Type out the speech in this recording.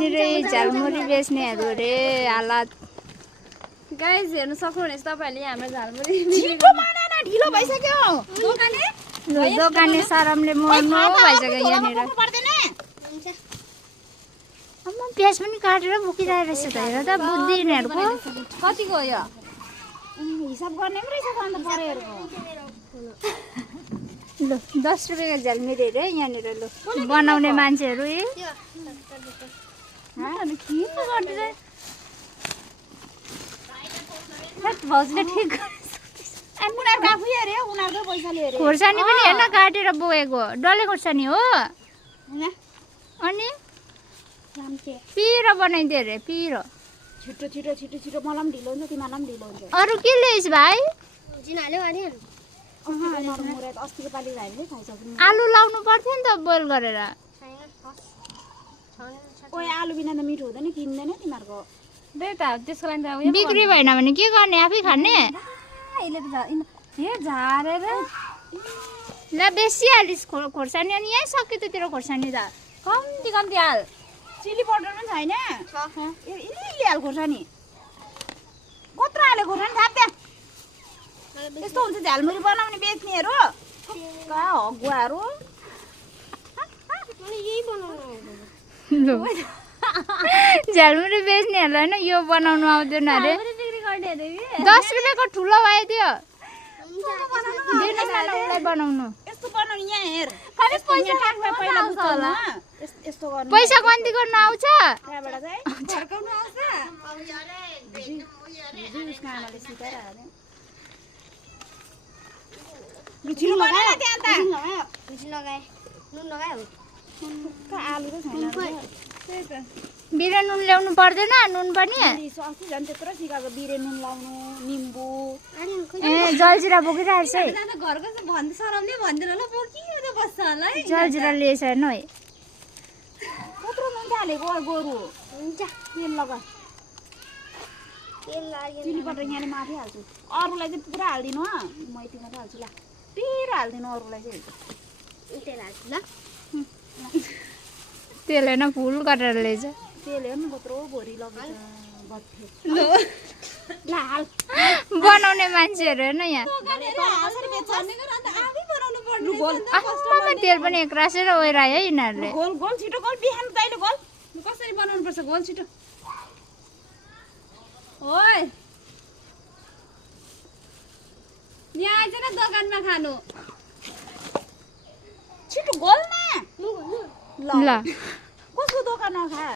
यहाँनिर झालमुरी बेच्नेहरू रे हालत गाइस हेर्न सक्नुहुनेछ तपाईहरुले हाम्रो झालमुरी ढिलो भइसक्यो दोकाने सरमले मर्नु भइसक्यो यहाँनिर प्याज पनि काटेर बोकिरहेको रहेछ त हेर त बुद्धि यिनीहरूको कतिको हो यो हिसाब गर्ने पनि रहेछ अन्त परेहरुको लु 10 रुपैयाँको झालमुरी रे यहाँनिर लु बनाउने मान्छेहरू यी भाउजूले ठिक खोर्सानी पनि हेर्न काटेर बोकेको डल्ले खोर्सानी हो अनि पिरो बनाइदियो अरे पिरो छिटो मलाई पनि ढिलो हुन्छ तिमीलाई पनि ढिलो हुन्छ अरू के ल्याइस् भाइ अस्तिको पालि हामीले खाइसक्नु आलु लाउनु पर्थ्यो नि त बोइल गरेर ओए आलु बिना त मिठो हुँदैन किन्दैन तिमीहरूको त्यही त त्यसको लागि त बिक्री भएन भने के गर्ने आफै खाने झारेर ल बेसी हालिस् खोर्सानी अनि यहीँ सक्यो त तेरो खोर्सानी त कम्ती हाल चिली पाउडर पनि छैन हाल खोर्सानी कत्रो हाल्यो खोर्सानी थाप त्यहाँ यस्तो हुन्छ झालमुरी बनाउने बेच्नेहरू हगुवाहरू झालमुरी बेच्नेहरूलाई होइन यो बनाउनु आउँदैन अरे 10 रुपियाँको ठुलो भयो त्यो बनाउनु पैसा कम्ती गर्नु आउँछ बिरे नुन ल्याउनु पर्दैन नुन पनि त्यत्रो सिकाएको बिरे नुन लाउनु निम्बु ए जलजिरा बोकिरहेको छ है जलजिरा लिएछ हेर्नु है कत्रो नुन हालेको गोरु तेल लगा चिली पटर यहाँले माथि हाल्छु अरूलाई चाहिँ पुरा हाल्दिनु म यति मात्रै हाल्छु ल पिरो हाल्दिनु अरूलाई चाहिँ तेल होइन फुल गरेर ल्याएछ तेल हेर्नु कत्रो भोरी लगेछ बनाउने मान्छेहरू हेर्न यहाँ तेल पनि एक्रासेर ओइरायो है यिनीहरूले गोल गोल छिटो गोल बिहान तैँले गोल कसरी बनाउनु पर्छ गोल छिटो ओइ यहाँ आइज न दोकानमा खानु छिटो गोल न ल कसको दोकानमा खा